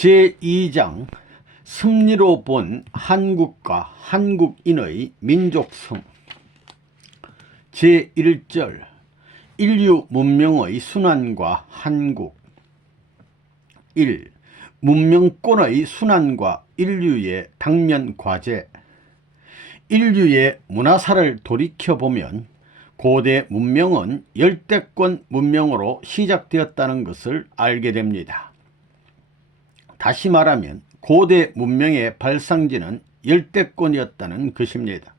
제2장 섭리로 본 한국과 한국인의 민족성. 제1절 인류 문명의 순환과 한국. 1. 문명권의 순환과 인류의 당면 과제. 인류의 문화사를 돌이켜보면 고대 문명은 열대권 문명으로 시작되었다는 것을 알게 됩니다. 다시 말하면 고대 문명의 발상지는 열대권이었다는 것입니다.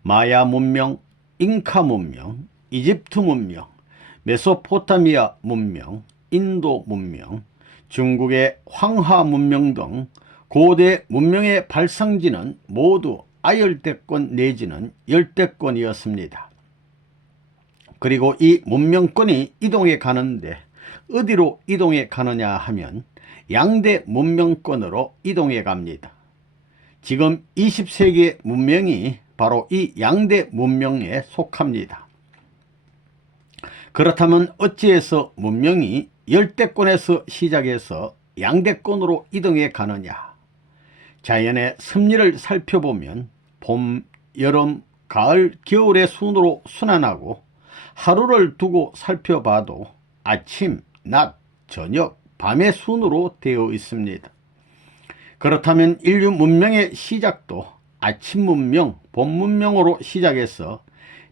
마야 문명, 잉카 문명, 이집트 문명, 메소포타미아 문명, 인도 문명, 중국의 황하 문명 등 고대 문명의 발상지는 모두 아열대권 내지는 열대권이었습니다. 그리고 이 문명권이 이동해 가는데 어디로 이동해 가느냐 하면 양대 문명권으로 이동해 갑니다. 지금 20세기의 문명이 바로 이 양대 문명에 속합니다. 그렇다면 어찌해서 문명이 열대권에서 시작해서 양대권으로 이동해 가느냐? 자연의 섭리를 살펴보면 봄, 여름, 가을, 겨울의 순으로 순환하고 하루를 두고 살펴봐도 아침, 낮, 저녁, 밤의 순으로 되어 있습니다. 그렇다면 인류 문명의 시작도 아침 문명, 봄 문명으로 시작해서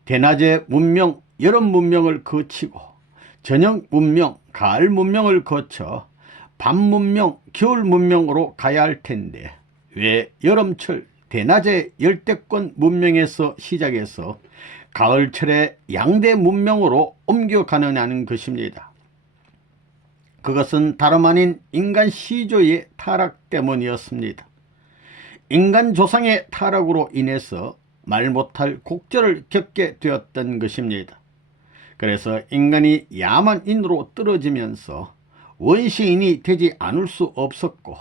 대낮의 문명, 여름 문명을 거치고 저녁 문명, 가을 문명을 거쳐 밤 문명, 겨울 문명으로 가야 할 텐데 왜 여름철, 대낮의 열대권 문명에서 시작해서 가을철의 양대 문명으로 옮겨가느냐는 것입니다. 그것은 다름 아닌 인간 시조의 타락 때문이었습니다. 인간 조상의 타락으로 인해서 말 못할 곡절을 겪게 되었던 것입니다. 그래서 인간이 야만인으로 떨어지면서 원시인이 되지 않을 수 없었고,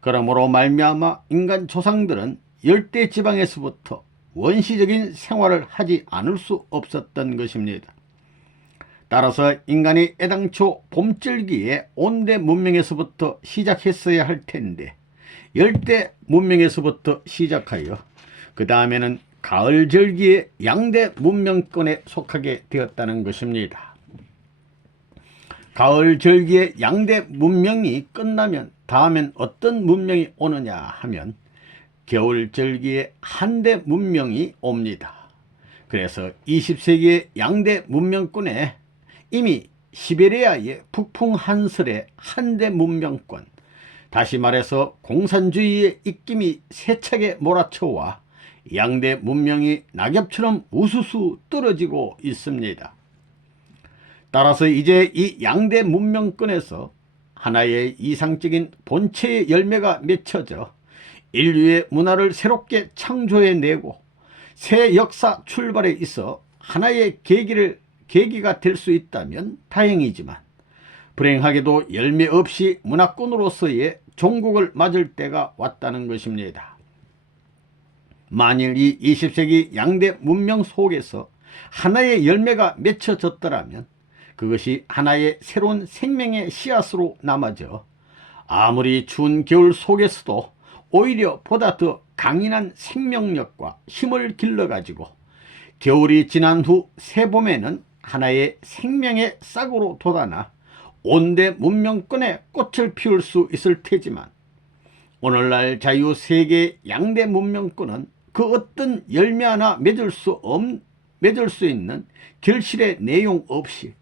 그러므로 말미암아 인간 조상들은 열대지방에서부터 원시적인 생활을 하지 않을 수 없었던 것입니다. 따라서 인간이 애당초 봄절기에 온대 문명에서부터 시작했어야 할 텐데 열대 문명에서부터 시작하여 그 다음에는 가을절기에 양대 문명권에 속하게 되었다는 것입니다. 가을절기에 양대 문명이 끝나면 다음엔 어떤 문명이 오느냐 하면 겨울절기에 한대 문명이 옵니다. 그래서 20세기의 양대 문명권에 이미 시베리아의 북풍 한설의 한대 문명권, 다시 말해서 공산주의의 입김이 세차게 몰아쳐와 양대 문명이 낙엽처럼 우수수 떨어지고 있습니다. 따라서 이제 이 양대 문명권에서 하나의 이상적인 본체의 열매가 맺혀져 인류의 문화를 새롭게 창조해내고 새 역사 출발에 있어 하나의 계기가 될 수 있다면 다행이지만 불행하게도 열매 없이 문화권으로서의 종국을 맞을 때가 왔다는 것입니다. 만일 이 20세기 양대 문명 속에서 하나의 열매가 맺혀졌더라면 그것이 하나의 새로운 생명의 씨앗으로 남아져 아무리 추운 겨울 속에서도 오히려 보다 더 강인한 생명력과 힘을 길러가지고 겨울이 지난 후 새봄에는 하나의 생명의 싹으로 돋아나 온대 문명권에 꽃을 피울 수 있을 테지만 오늘날 자유세계 양대 문명권은 그 어떤 열매 하나 맺을 수 있는 결실의 내용 없이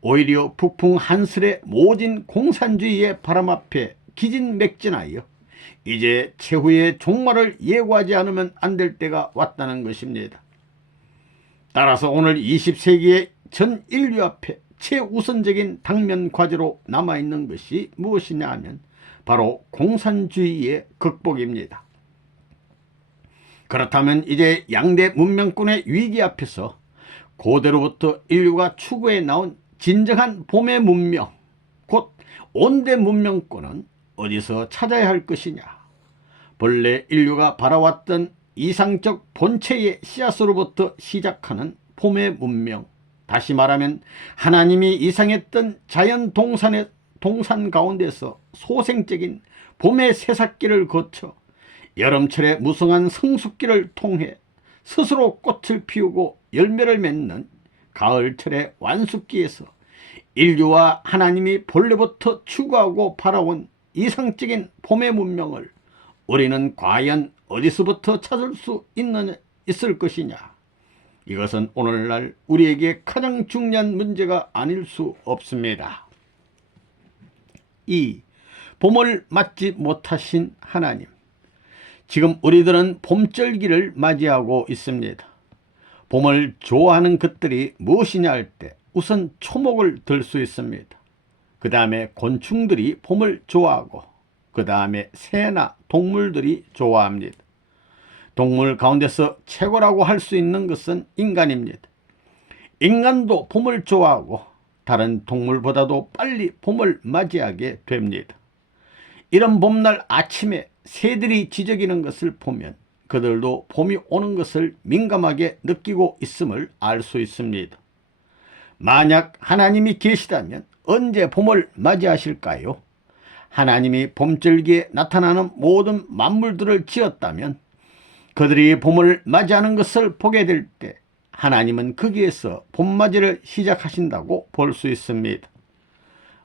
오히려 북풍 한설의 모진 공산주의의 바람 앞에 기진맥진하여 이제 최후의 종말을 예고하지 않으면 안 될 때가 왔다는 것입니다. 따라서 오늘 20세기의 전 인류 앞에 최우선적인 당면 과제로 남아있는 것이 무엇이냐 하면 바로 공산주의의 극복입니다. 그렇다면 이제 양대 문명권의 위기 앞에서 고대로부터 인류가 추구해 나온 진정한 봄의 문명, 곧 온대 문명권은 어디서 찾아야 할 것이냐? 본래 인류가 바라왔던 이상적 본체의 씨앗으로부터 시작하는 봄의 문명, 다시 말하면 하나님이 이상했던 자연 동산 가운데서 소생적인 봄의 새싹기를 거쳐 여름철의 무성한 성숙기를 통해 스스로 꽃을 피우고 열매를 맺는 가을철의 완숙기에서 인류와 하나님이 본래부터 추구하고 바라온 이상적인 봄의 문명을 우리는 과연 어디서부터 찾을 수 있을 것이냐? 이것은 오늘날 우리에게 가장 중요한 문제가 아닐 수 없습니다. 2. 봄을 맞지 못하신 하나님. 지금 우리들은 봄절기를 맞이하고 있습니다. 봄을 좋아하는 것들이 무엇이냐 할 때 우선 초목을 들 수 있습니다. 그 다음에 곤충들이 봄을 좋아하고 그 다음에 새나 동물들이 좋아합니다. 동물 가운데서 최고라고 할 수 있는 것은 인간입니다. 인간도 봄을 좋아하고 다른 동물보다도 빨리 봄을 맞이하게 됩니다. 이런 봄날 아침에 새들이 지저귀는 것을 보면 그들도 봄이 오는 것을 민감하게 느끼고 있음을 알 수 있습니다. 만약 하나님이 계시다면 언제 봄을 맞이하실까요? 하나님이 봄절기에 나타나는 모든 만물들을 지었다면 그들이 봄을 맞이하는 것을 보게 될 때 하나님은 거기에서 봄맞이를 시작하신다고 볼 수 있습니다.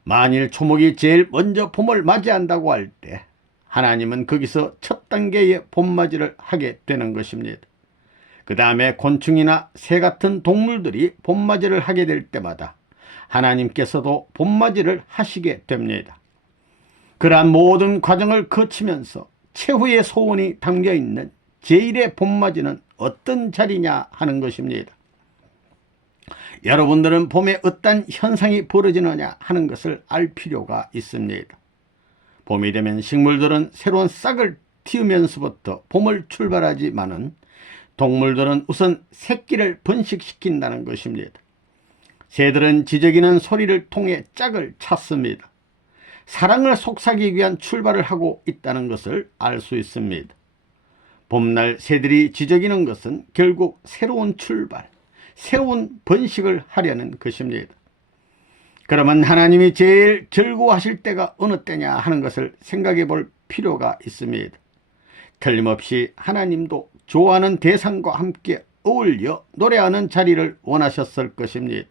만일 초목이 제일 먼저 봄을 맞이한다고 할 때 하나님은 거기서 첫 단계의 봄맞이를 하게 되는 것입니다. 그 다음에 곤충이나 새 같은 동물들이 봄맞이를 하게 될 때마다 하나님께서도 봄맞이를 하시게 됩니다. 그러한 모든 과정을 거치면서 최후의 소원이 담겨있는 제1의 봄맞이는 어떤 자리냐 하는 것입니다. 여러분들은 봄에 어떤 현상이 벌어지느냐 하는 것을 알 필요가 있습니다. 봄이 되면 식물들은 새로운 싹을 틔우면서부터 봄을 출발하지만은 동물들은 우선 새끼를 번식시킨다는 것입니다. 새들은 지저귀는 소리를 통해 짝을 찾습니다. 사랑을 속삭이기 위한 출발을 하고 있다는 것을 알 수 있습니다. 봄날 새들이 지저귀는 것은 결국 새로운 출발, 새로운 번식을 하려는 것입니다. 그러면 하나님이 제일 즐거워하실 때가 어느 때냐 하는 것을 생각해 볼 필요가 있습니다. 틀림없이 하나님도 좋아하는 대상과 함께 어울려 노래하는 자리를 원하셨을 것입니다.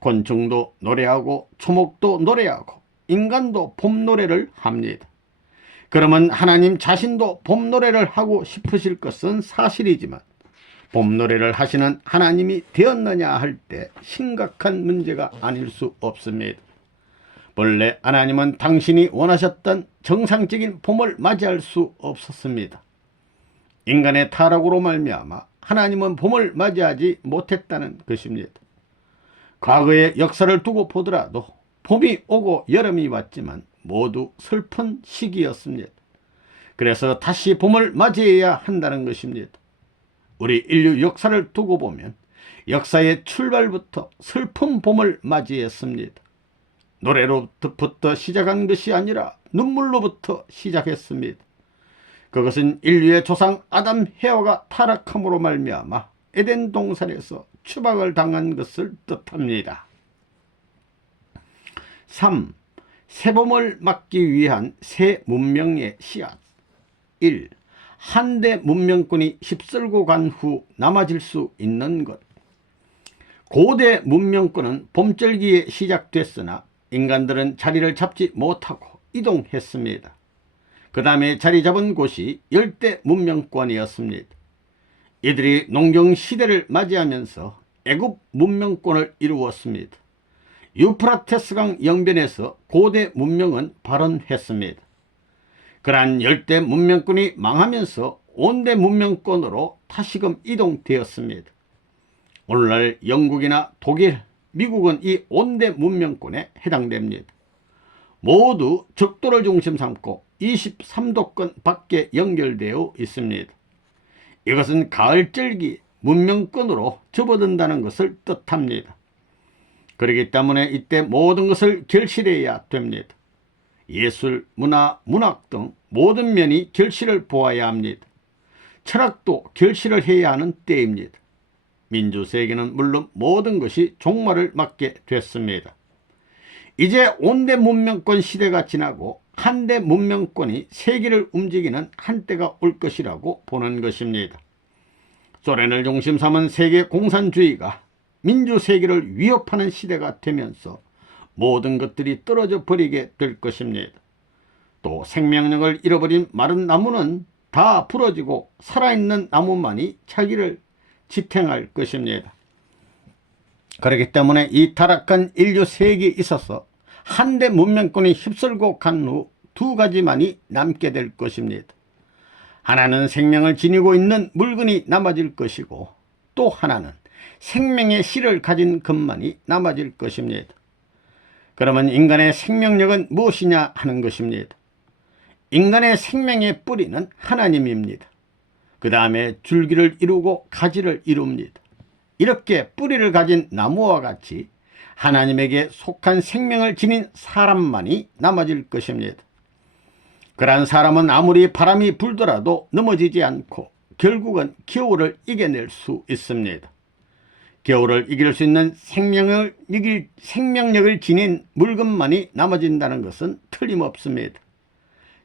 곤충도 노래하고 초목도 노래하고 인간도 봄 노래를 합니다. 그러면 하나님 자신도 봄 노래를 하고 싶으실 것은 사실이지만 봄 노래를 하시는 하나님이 되었느냐 할 때 심각한 문제가 아닐 수 없습니다. 본래 하나님은 당신이 원하셨던 정상적인 봄을 맞이할 수 없었습니다. 인간의 타락으로 말미암아 하나님은 봄을 맞이하지 못했다는 것입니다. 과거의 역사를 두고 보더라도 봄이 오고 여름이 왔지만 모두 슬픈 시기였습니다. 그래서 다시 봄을 맞이해야 한다는 것입니다. 우리 인류 역사를 두고 보면 역사의 출발부터 슬픈 봄을 맞이했습니다. 노래로부터 시작한 것이 아니라 눈물로부터 시작했습니다. 그것은 인류의 조상 아담 헤아가 타락함으로 말미암아 에덴 동산에서 추박을 당한 것을 뜻합니다. 3. 새봄을 맞기 위한 새 문명의 씨앗. 1. 한대 문명권이 휩쓸고 간 후 남아질 수 있는 것. 고대 문명권은 봄절기에 시작됐으나 인간들은 자리를 잡지 못하고 이동했습니다. 그 다음에 자리 잡은 곳이 열대 문명권이었습니다. 이들이 농경시대를 맞이하면서 애굽 문명권을 이루었습니다. 유프라테스강 영변에서 고대 문명은 발원했습니다. 그러한 열대 문명권이 망하면서 온대 문명권으로 다시금 이동되었습니다. 오늘날 영국이나 독일, 미국은 이 온대 문명권에 해당됩니다. 모두 적도를 중심 삼고 23도권 밖에 연결되어 있습니다. 이것은 가을절기 문명권으로 접어든다는 것을 뜻합니다. 그렇기 때문에 이때 모든 것을 결실해야 됩니다. 예술, 문화, 문학 등 모든 면이 결실을 보아야 합니다. 철학도 결실을 해야 하는 때입니다. 민주세계는 물론 모든 것이 종말을 맞게 됐습니다. 이제 온대 문명권 시대가 지나고 한대 문명권이 세계를 움직이는 한때가 올 것이라고 보는 것입니다. 소련을 중심 삼은 세계 공산주의가 민주 세계를 위협하는 시대가 되면서 모든 것들이 떨어져 버리게 될 것입니다. 또 생명력을 잃어버린 마른 나무는 다 부러지고 살아있는 나무만이 자기를 지탱할 것입니다. 그렇기 때문에 이 타락한 인류 세계에 있어서 한대 문명권이 휩쓸고 간 후 두 가지만이 남게 될 것입니다. 하나는 생명을 지니고 있는 물건이 남아질 것이고 또 하나는 생명의 실을 가진 것만이 남아질 것입니다. 그러면 인간의 생명력은 무엇이냐 하는 것입니다. 인간의 생명의 뿌리는 하나님입니다. 그 다음에 줄기를 이루고 가지를 이룹니다. 이렇게 뿌리를 가진 나무와 같이 하나님에게 속한 생명을 지닌 사람만이 남아질 것입니다. 그러한 사람은 아무리 바람이 불더라도 넘어지지 않고 결국은 겨울을 이겨낼 수 있습니다. 겨울을 이길 수 있는 생명력을 지닌 물건만이 남아진다는 것은 틀림없습니다.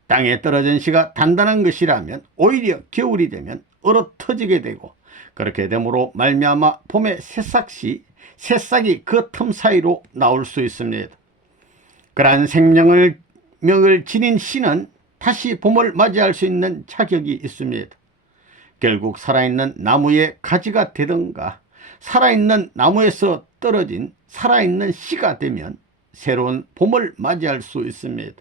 땅에 떨어진 씨가 단단한 것이라면 오히려 겨울이 되면 얼어터지게 되고 그렇게 되므로 말미암아 봄에 새싹이 그 틈 사이로 나올 수 있습니다. 그러한 생명력을 지닌 씨는 다시 봄을 맞이할 수 있는 자격이 있습니다. 결국 살아있는 나무의 가지가 되든가 살아있는 나무에서 떨어진 살아있는 씨가 되면 새로운 봄을 맞이할 수 있습니다.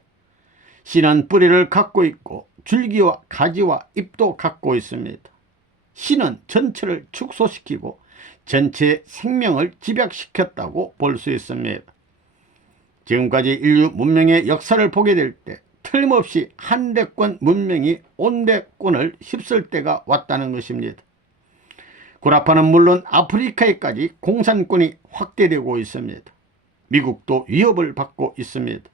씨는 뿌리를 갖고 있고 줄기와 가지와 잎도 갖고 있습니다. 씨는 전체를 축소시키고 전체 생명을 집약시켰다고 볼 수 있습니다. 지금까지 인류 문명의 역사를 보게 될 때 틀림없이 한대권 문명이 온대권을 휩쓸 때가 왔다는 것입니다. 구라파는 물론 아프리카에까지 공산권이 확대되고 있습니다. 미국도 위협을 받고 있습니다.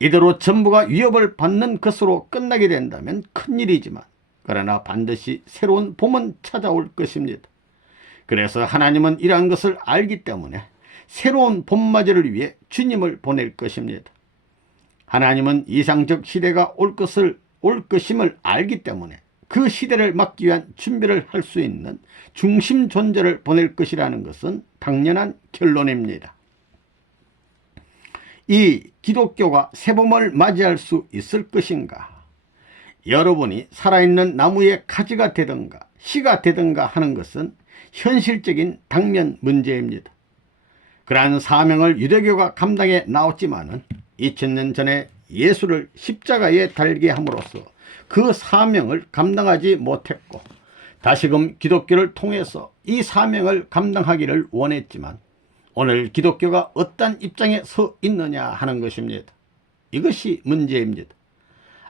이대로 전부가 위협을 받는 것으로 끝나게 된다면 큰일이지만 그러나 반드시 새로운 봄은 찾아올 것입니다. 그래서 하나님은 이러한 것을 알기 때문에 새로운 봄맞이를 위해 주님을 보낼 것입니다. 하나님은 이상적 시대가 올 것임을 알기 때문에 그 시대를 막기 위한 준비를 할 수 있는 중심 존재를 보낼 것이라는 것은 당연한 결론입니다. 이 기독교가 새봄을 맞이할 수 있을 것인가? 여러분이 살아있는 나무의 가지가 되든가 씨가 되든가 하는 것은 현실적인 당면 문제입니다. 그러한 사명을 유대교가 감당해 나왔지만은 2000년 전에 예수를 십자가에 달게 함으로써 그 사명을 감당하지 못했고 다시금 기독교를 통해서 이 사명을 감당하기를 원했지만 오늘 기독교가 어떤 입장에 서 있느냐 하는 것입니다. 이것이 문제입니다.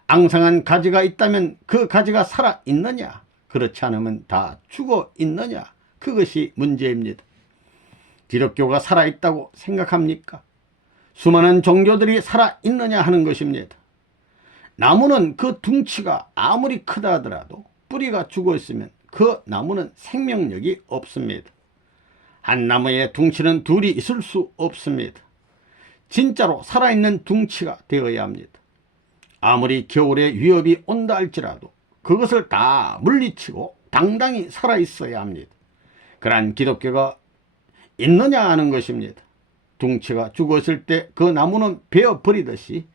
앙상한 가지가 있다면 그 가지가 살아 있느냐? 그렇지 않으면 다 죽어 있느냐? 그것이 문제입니다. 기독교가 살아있다고 생각합니까? 수많은 종교들이 살아있느냐 하는 것입니다. 나무는 그 둥치가 아무리 크다 하더라도 뿌리가 죽어 있으면 그 나무는 생명력이 없습니다. 한 나무의 둥치는 둘이 있을 수 없습니다. 진짜로 살아있는 둥치가 되어야 합니다. 아무리 겨울에 위협이 온다 할지라도 그것을 다 물리치고 당당히 살아있어야 합니다. 그러한 기독교가 있느냐 하는 것입니다. 둥치가 죽었을 때 그 나무는 베어버리듯이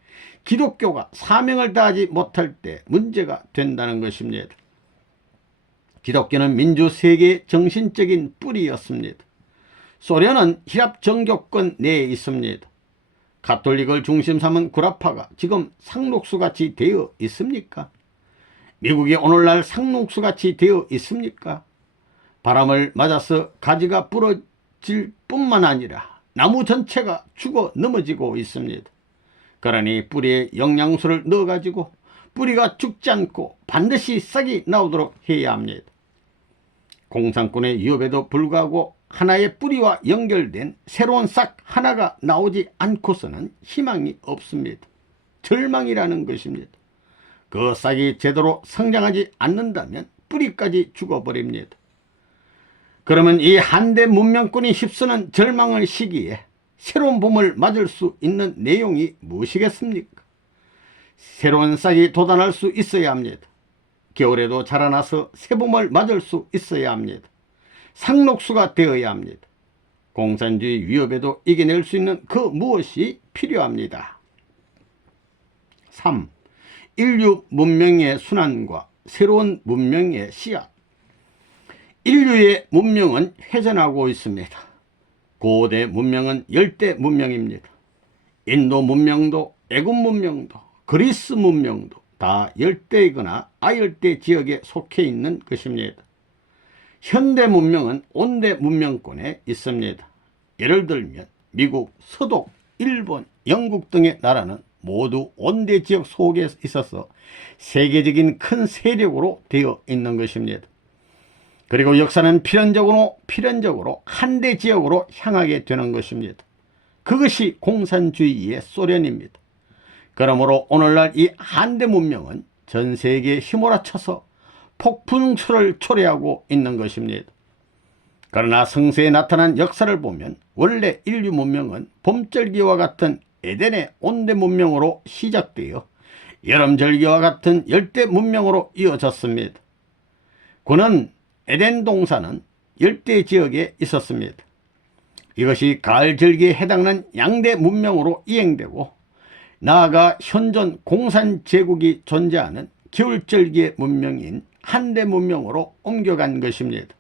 기독교가 사명을 다하지 못할 때 문제가 된다는 것입니다. 기독교는 민주 세계의 정신적인 뿌리였습니다. 소련은 히랍 정교권 내에 있습니다. 가톨릭을 중심 삼은 구라파가 지금 상록수같이 되어 있습니까? 미국이 오늘날 상록수같이 되어 있습니까? 바람을 맞아서 가지가 부러질 뿐만 아니라 나무 전체가 죽어 넘어지고 있습니다. 그러니 뿌리에 영양소를 넣어가지고 뿌리가 죽지 않고 반드시 싹이 나오도록 해야 합니다. 공산권의 위협에도 불구하고 하나의 뿌리와 연결된 새로운 싹 하나가 나오지 않고서는 희망이 없습니다. 절망이라는 것입니다. 그 싹이 제대로 성장하지 않는다면 뿌리까지 죽어버립니다. 그러면 이 한대 문명권이 휩쓰는 절망의 시기에 새로운 봄을 맞을 수 있는 내용이 무엇이겠습니까? 새로운 싹이 돋아날 수 있어야 합니다. 겨울에도 자라나서 새봄을 맞을 수 있어야 합니다. 상록수가 되어야 합니다. 공산주의 위협에도 이겨낼 수 있는 그 무엇이 필요합니다. 3. 인류 문명의 순환과 새로운 문명의 씨앗. 인류의 문명은 회전하고 있습니다. 고대 문명은 열대 문명입니다. 인도 문명도 애굽 문명도 그리스 문명도 다 열대이거나 아열대 지역에 속해 있는 것입니다. 현대 문명은 온대 문명권에 있습니다. 예를 들면 미국, 서독, 일본, 영국 등의 나라는 모두 온대 지역 속에 있어서 세계적인 큰 세력으로 되어 있는 것입니다. 그리고 역사는 필연적으로 한대 지역으로 향하게 되는 것입니다. 그것이 공산주의의 소련입니다. 그러므로 오늘날 이 한대 문명은 전 세계에 휘몰아쳐서 폭풍수를 초래하고 있는 것입니다. 그러나 성서에 나타난 역사를 보면 원래 인류 문명은 봄절기와 같은 에덴의 온대 문명으로 시작되어 여름절기와 같은 열대 문명으로 이어졌습니다. 그는 에덴 동산은 열대 지역에 있었습니다. 이것이 가을절기에 해당하는 양대 문명으로 이행되고 나아가 현존 공산제국이 존재하는 겨울절기의 문명인 한대 문명으로 옮겨간 것입니다.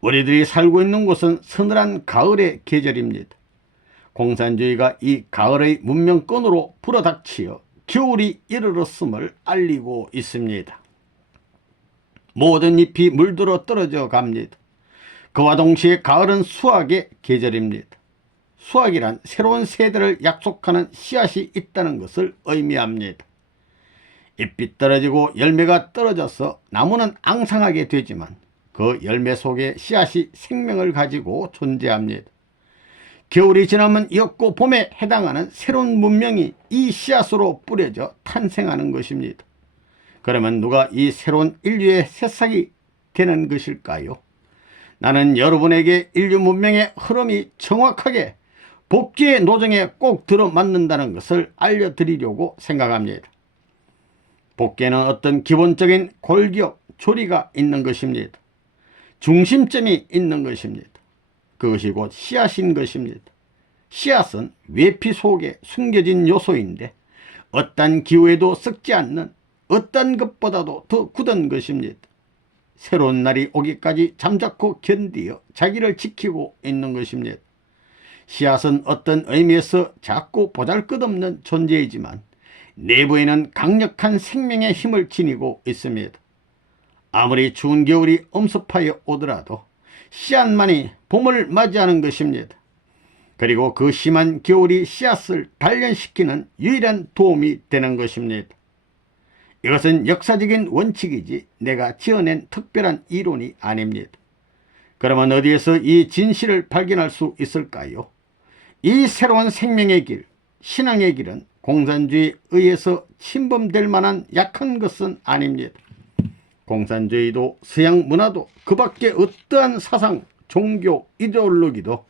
우리들이 살고 있는 곳은 서늘한 가을의 계절입니다. 공산주의가 이 가을의 문명권으로 불어닥치어 겨울이 이르렀음을 알리고 있습니다. 모든 잎이 물들어 떨어져 갑니다. 그와 동시에 가을은 수확의 계절입니다. 수확이란 새로운 세대를 약속하는 씨앗이 있다는 것을 의미합니다. 잎이 떨어지고 열매가 떨어져서 나무는 앙상하게 되지만 그 열매 속에 씨앗이 생명을 가지고 존재합니다. 겨울이 지나면 이었고 봄에 해당하는 새로운 문명이 이 씨앗으로 뿌려져 탄생하는 것입니다. 그러면 누가 이 새로운 인류의 새싹이 되는 것일까요? 나는 여러분에게 인류 문명의 흐름이 정확하게 복귀의 노정에 꼭 들어맞는다는 것을 알려드리려고 생각합니다. 복귀에는 어떤 기본적인 골격, 조리가 있는 것입니다. 중심점이 있는 것입니다. 그것이 곧 씨앗인 것입니다. 씨앗은 외피 속에 숨겨진 요소인데 어떤 기후에도 썩지 않는 어떤 것보다도 더 굳은 것입니다. 새로운 날이 오기까지 잠자코 견디어 자기를 지키고 있는 것입니다. 씨앗은 어떤 의미에서 작고 보잘것없는 존재이지만 내부에는 강력한 생명의 힘을 지니고 있습니다. 아무리 추운 겨울이 엄습하여 오더라도 씨앗만이 봄을 맞이하는 것입니다. 그리고 그 심한 겨울이 씨앗을 단련시키는 유일한 도움이 되는 것입니다. 이것은 역사적인 원칙이지 내가 지어낸 특별한 이론이 아닙니다. 그러면 어디에서 이 진실을 발견할 수 있을까요? 이 새로운 생명의 길, 신앙의 길은 공산주의에 의해서 침범될 만한 약한 것은 아닙니다. 공산주의도 서양 문화도 그 밖에 어떠한 사상, 종교, 이데올로기도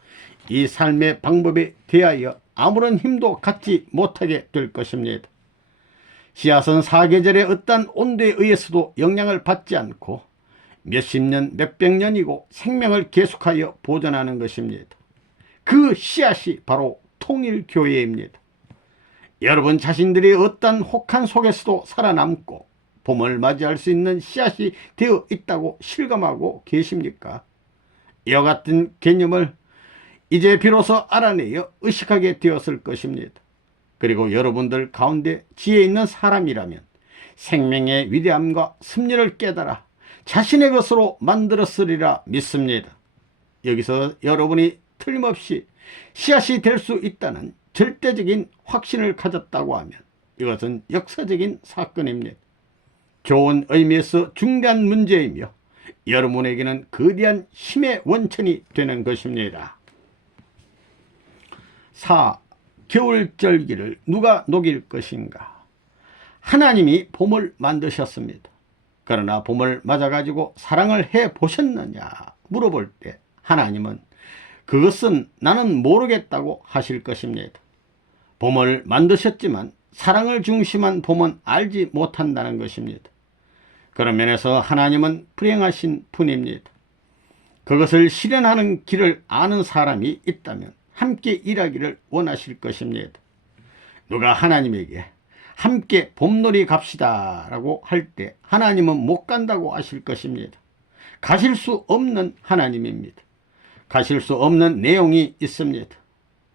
이 삶의 방법에 대하여 아무런 힘도 갖지 못하게 될 것입니다. 씨앗은 사계절의 어떤 온도에 의해서도 영향을 받지 않고 몇십 년, 몇백 년이고 생명을 계속하여 보존하는 것입니다. 그 씨앗이 바로 통일교회입니다. 여러분 자신들이 어떤 혹한 속에서도 살아남고 봄을 맞이할 수 있는 씨앗이 되어 있다고 실감하고 계십니까? 이와 같은 개념을 이제 비로소 알아내어 의식하게 되었을 것입니다. 그리고 여러분들 가운데 지혜 있는 사람이라면 생명의 위대함과 섭리를 깨달아 자신의 것으로 만들었으리라 믿습니다. 여기서 여러분이 틀림없이 씨앗이 될 수 있다는 절대적인 확신을 가졌다고 하면 이것은 역사적인 사건입니다. 좋은 의미에서 중대한 문제이며 여러분에게는 거대한 힘의 원천이 되는 것입니다. 4. 겨울절기를 누가 녹일 것인가? 하나님이 봄을 만드셨습니다. 그러나 봄을 맞아가지고 사랑을 해 보셨느냐 물어볼 때 하나님은 그것은 나는 모르겠다고 하실 것입니다. 봄을 만드셨지만 사랑을 중심한 봄은 알지 못한다는 것입니다. 그런 면에서 하나님은 불행하신 분입니다. 그것을 실현하는 길을 아는 사람이 있다면 함께 일하기를 원하실 것입니다. 누가 하나님에게 함께 봄놀이 갑시다 라고 할 때 하나님은 못 간다고 하실 것입니다. 가실 수 없는 하나님입니다. 가실 수 없는 내용이 있습니다.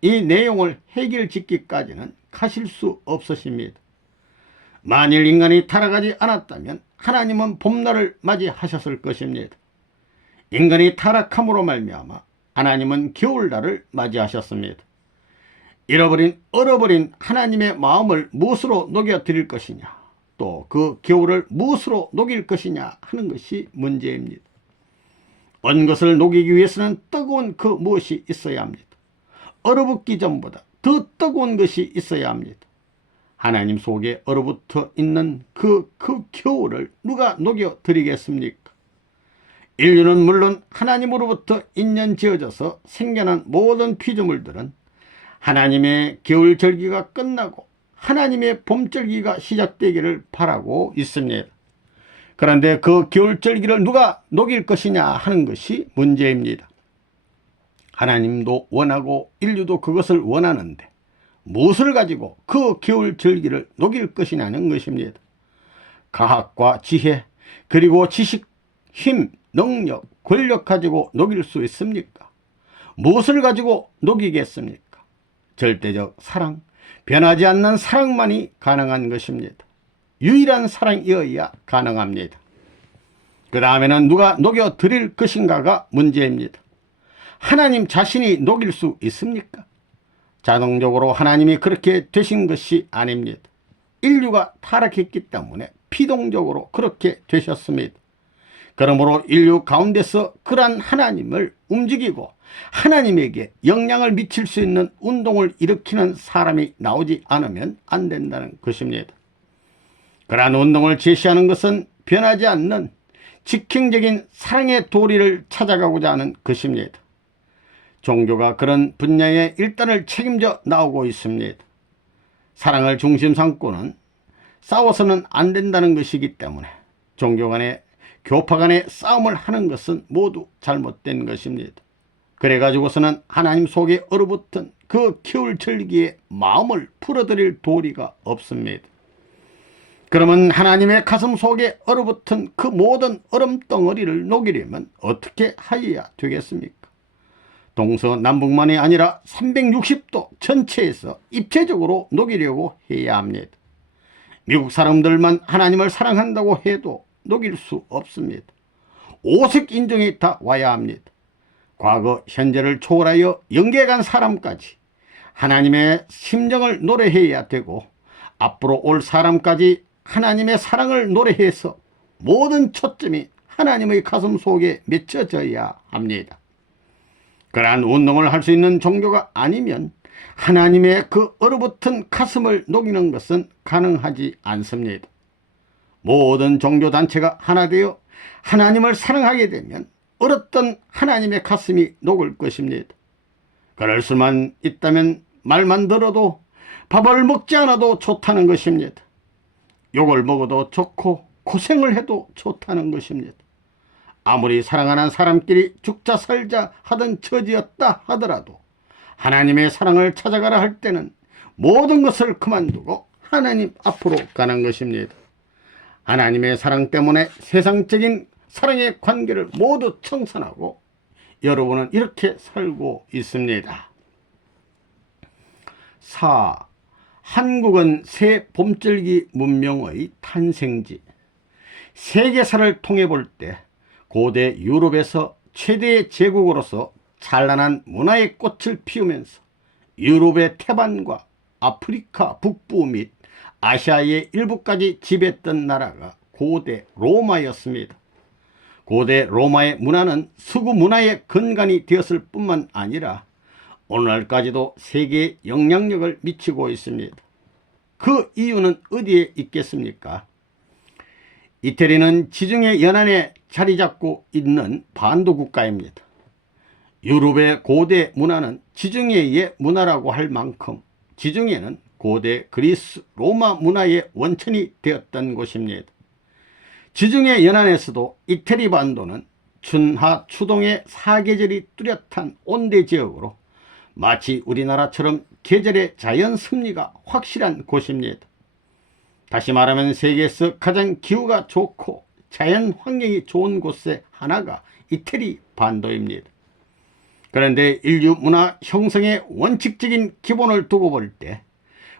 이 내용을 해결짓기까지는 가실 수 없으십니다. 만일 인간이 타락하지 않았다면 하나님은 봄날을 맞이하셨을 것입니다. 인간이 타락함으로 말미암아 하나님은 겨울날을 맞이하셨습니다. 얼어버린 하나님의 마음을 무엇으로 녹여드릴 것이냐, 또 그 겨울을 무엇으로 녹일 것이냐 하는 것이 문제입니다. 언 것을 녹이기 위해서는 뜨거운 그 무엇이 있어야 합니다. 얼어붙기 전보다 더 뜨거운 것이 있어야 합니다. 하나님 속에 얼어붙어 있는 그 겨울을 누가 녹여드리겠습니까? 인류는 물론 하나님으로부터 인연 지어져서 생겨난 모든 피조물들은 하나님의 겨울절기가 끝나고 하나님의 봄절기가 시작되기를 바라고 있습니다. 그런데 그 겨울절기를 누가 녹일 것이냐 하는 것이 문제입니다. 하나님도 원하고 인류도 그것을 원하는데 무엇을 가지고 그 겨울절기를 녹일 것이냐는 것입니다. 과학과 지혜, 그리고 지식, 힘, 능력, 권력 가지고 녹일 수 있습니까? 무엇을 가지고 녹이겠습니까? 절대적 사랑, 변하지 않는 사랑만이 가능한 것입니다. 유일한 사랑이어야 가능합니다. 그 다음에는 누가 녹여드릴 것인가가 문제입니다. 하나님 자신이 녹일 수 있습니까? 자동적으로 하나님이 그렇게 되신 것이 아닙니다. 인류가 타락했기 때문에 피동적으로 그렇게 되셨습니다. 그러므로 인류 가운데서 그러한 하나님을 움직이고 하나님에게 영향을 미칠 수 있는 운동을 일으키는 사람이 나오지 않으면 안 된다는 것입니다. 그러한 운동을 제시하는 것은 변하지 않는 직행적인 사랑의 도리를 찾아가고자 하는 것입니다. 종교가 그런 분야의 일단을 책임져 나오고 있습니다. 사랑을 중심 삼고는 싸워서는 안 된다는 것이기 때문에 종교 간의 교파 간의 싸움을 하는 것은 모두 잘못된 것입니다. 그래가지고서는 하나님 속에 얼어붙은 그 겨울절기의 마음을 풀어드릴 도리가 없습니다. 그러면 하나님의 가슴 속에 얼어붙은 그 모든 얼음덩어리를 녹이려면 어떻게 하여야 되겠습니까? 동서남북만이 아니라 360도 전체에서 입체적으로 녹이려고 해야 합니다. 미국 사람들만 하나님을 사랑한다고 해도 녹일 수 없습니다. 오색 인종이 다 와야 합니다. 과거 현재를 초월하여 영계간 사람까지 하나님의 심정을 노래해야 되고 앞으로 올 사람까지 하나님의 사랑을 노래해서 모든 초점이 하나님의 가슴 속에 맺혀져야 합니다. 그러한 운동을 할 수 있는 종교가 아니면 하나님의 그 얼어붙은 가슴을 녹이는 것은 가능하지 않습니다. 모든 종교단체가 하나 되어 하나님을 사랑하게 되면 얼었던 하나님의 가슴이 녹을 것입니다. 그럴 수만 있다면 말만 들어도 밥을 먹지 않아도 좋다는 것입니다. 욕을 먹어도 좋고 고생을 해도 좋다는 것입니다. 아무리 사랑하는 사람끼리 죽자 살자 하던 처지였다 하더라도 하나님의 사랑을 찾아가라 할 때는 모든 것을 그만두고 하나님 앞으로 가는 것입니다. 하나님의 사랑 때문에 세상적인 사랑의 관계를 모두 청산하고 여러분은 이렇게 살고 있습니다. 4. 한국은 새 봄절기 문명의 탄생지. 세계사를 통해 볼 때 고대 유럽에서 최대의 제국으로서 찬란한 문화의 꽃을 피우면서 유럽의 태반과 아프리카 북부 및 아시아의 일부까지 지배했던 나라가 고대 로마였습니다. 고대 로마의 문화는 서구 문화의 근간이 되었을 뿐만 아니라 오늘날까지도 세계에 영향력을 미치고 있습니다. 그 이유는 어디에 있겠습니까? 이태리는 지중해 연안에 자리 잡고 있는 반도 국가입니다. 유럽의 고대 문화는 지중해의 문화라고 할 만큼 지중해는 고대 그리스 로마 문화의 원천이 되었던 곳입니다. 지중해 연안에서도 이태리 반도는 춘하 추동의 사계절이 뚜렷한 온대 지역으로 마치 우리나라처럼 계절의 자연 섭리가 확실한 곳입니다. 다시 말하면 세계에서 가장 기후가 좋고 자연 환경이 좋은 곳의 하나가 이태리 반도입니다. 그런데 인류 문화 형성의 원칙적인 기본을 두고 볼 때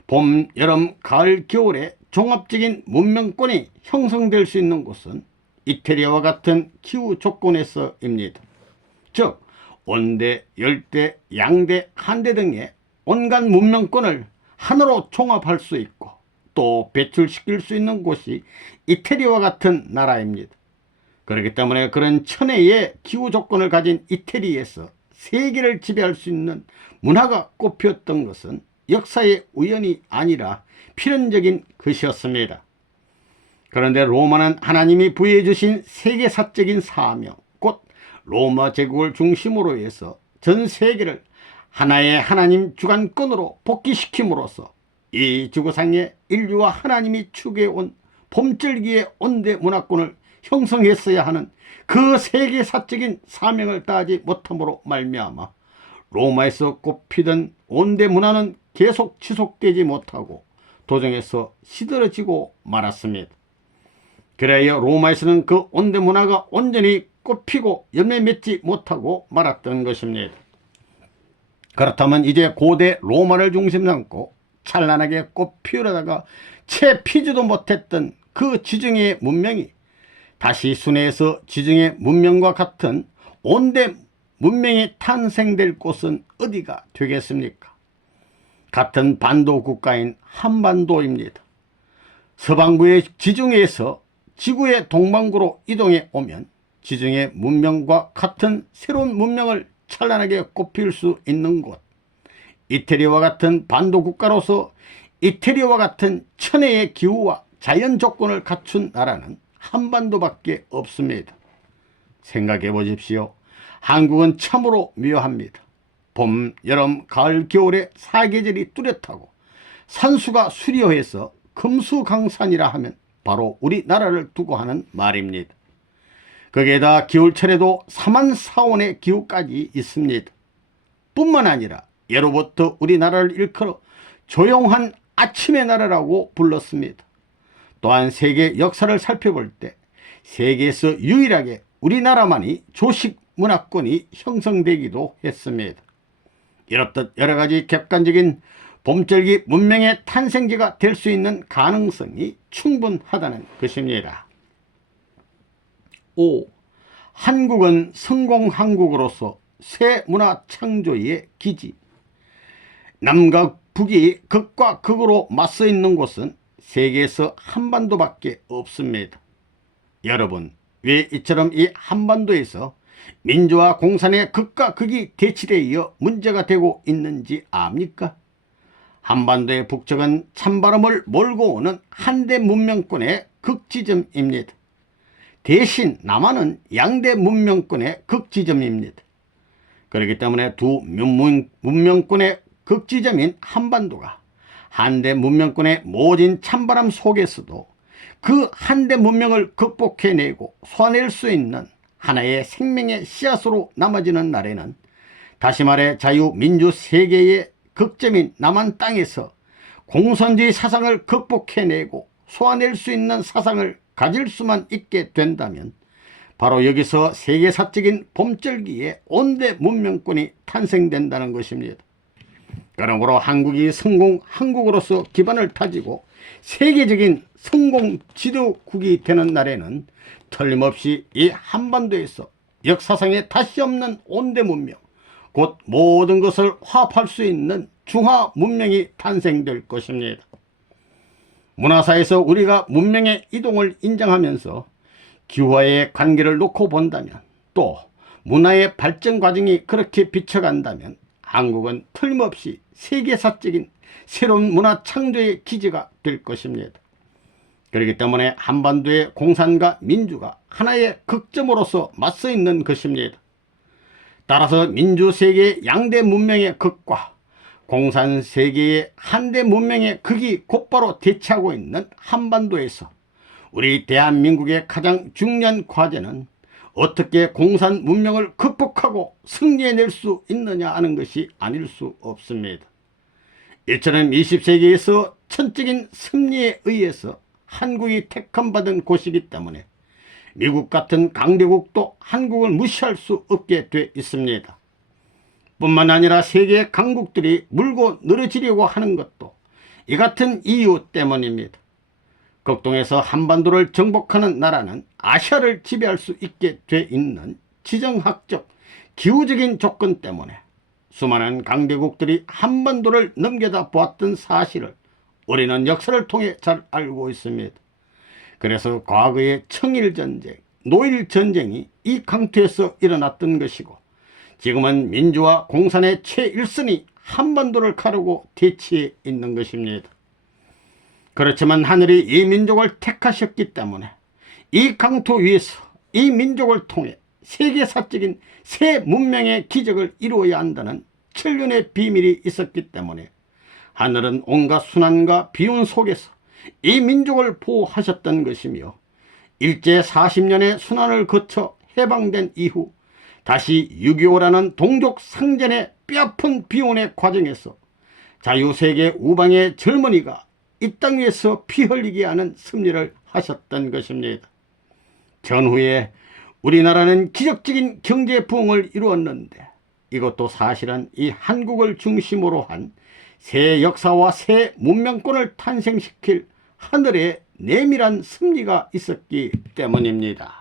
봄, 여름, 가을, 겨울에 종합적인 문명권이 형성될 수 있는 곳은 이태리와 같은 기후 조건에서입니다. 즉 온대, 열대, 양대, 한대 등의 온갖 문명권을 하나로 종합할 수 있고 또 배출시킬 수 있는 곳이 이태리와 같은 나라입니다. 그렇기 때문에 그런 천혜의 기후 조건을 가진 이태리에서 세계를 지배할 수 있는 문화가 꽃피웠던 것은 역사의 우연이 아니라 필연적인 것이었습니다. 그런데 로마는 하나님이 부여해 주신 세계사적인 사명, 곧 로마 제국을 중심으로 해서 전 세계를 하나의 하나님 주관권으로 복귀시킴으로써 이 지구상에 인류와 하나님이 추구해온 봄절기의 온대 문화권을 형성했어야 하는 그 세계사적인 사명을 다하지 못함으로 말미암아 로마에서 꽃피던 온대 문화는 계속 지속되지 못하고 도정에서 시들어지고 말았습니다. 그래야 로마에서는 그 온대 문화가 온전히 꽃피고 열매 맺지 못하고 말았던 것입니다. 그렇다면 이제 고대 로마를 중심 삼고 찬란하게 꽃피우려다가 채 피지도 못했던 그 지중해 문명이 다시 순회해서 지중해 문명과 같은 온대 문명이 탄생될 곳은 어디가 되겠습니까? 같은 반도 국가인 한반도입니다. 서반구의 지중해에서 지구의 동반구로 이동해 오면 지중해 문명과 같은 새로운 문명을 찬란하게 꽃피울 수 있는 곳, 이태리와 같은 반도 국가로서 이태리와 같은 천혜의 기후와 자연 조건을 갖춘 나라는 한반도밖에 없습니다. 생각해 보십시오. 한국은 참으로 묘합니다. 봄, 여름, 가을, 겨울에 사계절이 뚜렷하고 산수가 수려해서 금수강산이라 하면 바로 우리나라를 두고 하는 말입니다. 거기에다 겨울철에도 사만사온의 기후까지 있습니다. 뿐만 아니라 예로부터 우리나라를 일컬어 조용한 아침의 나라라고 불렀습니다. 또한 세계 역사를 살펴볼 때 세계에서 유일하게 우리나라만이 조식 문화권이 형성되기도 했습니다. 이렇듯 여러가지 객관적인 봄절기 문명의 탄생지가 될 수 있는 가능성이 충분하다는 것입니다. 5. 한국은 성공한국으로서 새 문화 창조의 기지. 남과 북이 극과 극으로 맞서 있는 곳은 세계에서 한반도밖에 없습니다. 여러분, 왜 이처럼 이 한반도에서 민주화 공산의 극과 극이 대치되어 문제가 되고 있는지 압니까? 한반도의 북쪽은 찬바람을 몰고 오는 한대 문명권의 극지점입니다. 대신 남한은 양대 문명권의 극지점입니다. 그렇기 때문에 두 문명권의 극지점인 한반도가 한대 문명권의 모진 찬바람 속에서도 그 한대 문명을 극복해내고 소화낼 수 있는 하나의 생명의 씨앗으로 남아지는 날에는 다시 말해 자유민주 세계의 극점인 남한 땅에서 공산주의 사상을 극복해내고 소화낼 수 있는 사상을 가질 수만 있게 된다면 바로 여기서 세계사적인 봄절기에 온대 문명권이 탄생된다는 것입니다. 그러므로 한국이 성공한국으로서 기반을 다지고 세계적인 성공 지도국이 되는 날에는 틀림없이 이 한반도에서 역사상에 다시 없는 온대 문명, 곧 모든 것을 화합할 수 있는 중화 문명이 탄생될 것입니다. 문화사에서 우리가 문명의 이동을 인정하면서 기후와의 관계를 놓고 본다면, 또 문화의 발전 과정이 그렇게 비춰간다면 한국은 틀림없이 세계사적인 새로운 문화 창조의 기지가 될 것입니다. 그렇기 때문에 한반도의 공산과 민주가 하나의 극점으로서 맞서 있는 것입니다. 따라서 민주세계의 양대 문명의 극과 공산세계의 한대 문명의 극이 곧바로 대치하고 있는 한반도에서 우리 대한민국의 가장 중요한 과제는 어떻게 공산 문명을 극복하고 승리해낼 수 있느냐 하는 것이 아닐 수 없습니다. 이처럼 20세기에서 천적인 승리에 의해서 한국이 택함받은 곳이기 때문에 미국 같은 강대국도 한국을 무시할 수 없게 돼 있습니다. 뿐만 아니라 세계 강국들이 물고 늘어지려고 하는 것도 이 같은 이유 때문입니다. 극동에서 한반도를 정복하는 나라는 아시아를 지배할 수 있게 돼 있는 지정학적, 기후적인 조건 때문에 수많은 강대국들이 한반도를 넘겨다 보았던 사실을 우리는 역사를 통해 잘 알고 있습니다. 그래서 과거의 청일전쟁, 노일전쟁이 이 강토에서 일어났던 것이고 지금은 민주와 공산의 최일선이 한반도를 가르고 대치해 있는 것입니다. 그렇지만 하늘이 이 민족을 택하셨기 때문에 이 강토 위에서 이 민족을 통해 세계사적인 새 문명의 기적을 이루어야 한다는 천년의 비밀이 있었기 때문에 하늘은 온갖 순환과 비운 속에서 이 민족을 보호하셨던 것이며 일제 40년의 순환을 거쳐 해방된 이후 다시 6.25라는 동족 상전의 뼈아픈 비운의 과정에서 자유세계 우방의 젊은이가 이 땅 위에서 피 흘리게 하는 승리를 하셨던 것입니다. 전후에 우리나라는 기적적인 경제 부흥을 이루었는데 이것도 사실은 이 한국을 중심으로 한 새 역사와 새 문명권을 탄생시킬 하늘의 내밀한 섭리가 있었기 때문입니다.